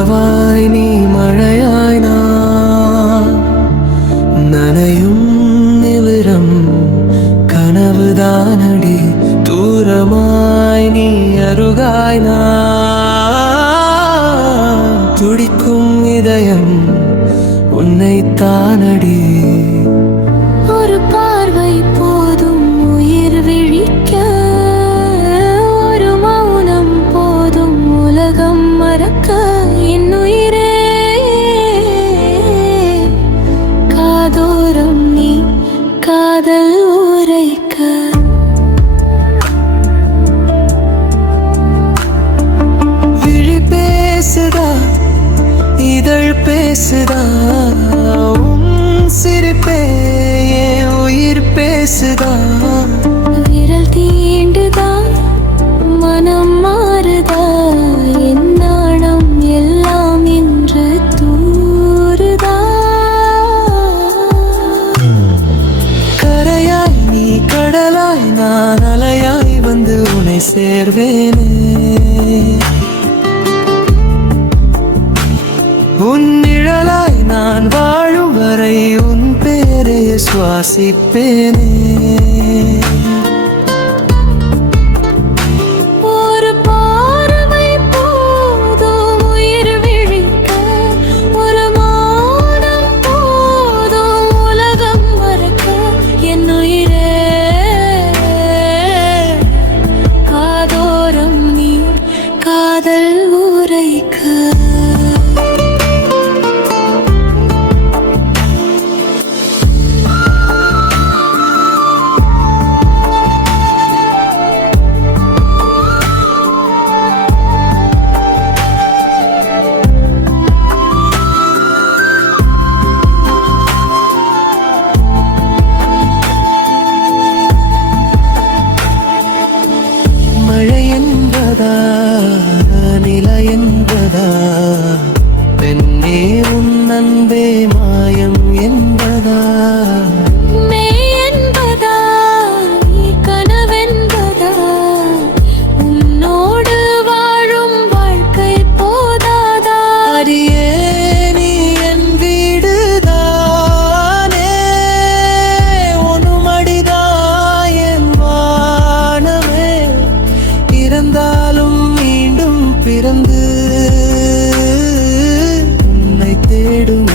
நிலவாய் நீ மழையாய் நான் நனையும் நிமிரம் கனவுதானடி தூரமாய் நீ அருகாய் நான் துடிக்கும் இதயம் உன்னை தானடி ஒரு பார்வை போதும் உயிர் விழிக்க ஒரு மௌனம் போதும் உலகம் மறக்க என் உயிரே காதோரம் நீ காதல் உரைக்க விழி பேசுதா இதழ் பேசுதா சிரிப்பே என் உயிர் பேசுதா விரல் தீண்டுதா மனம் மாறுதா என் நாணம் எல்லாம் இன்று தூறுதா கரையாய் நீ கடலாய் நான் அலையாய் வந்து உன்னை சேர்வேனே உன் நிழலாய் நான் வாழும் வரை உன் பேரை சுவாசிப்பேனே ஒரு பார்வை போதும் உயிர் விழிக்க ஒரு மௌனம் போதும் உலகம் மறக்க என் உயிரே காதோரம் நீ காதல் உரைக்க மழை என்பதா நில என்பதா பெண்ணே உன் அன்பே மாயம் என்பதா மெய் என்பதா நீ கனவென்பதா உன்னோடு வாழும் வாழ்க்கை போதாதா அடியே நீ என் வீடுதானே உனுமடிதா என் வானமே இறந்தாலும் மீண்டும் பிறந்து உன்னை தேடும்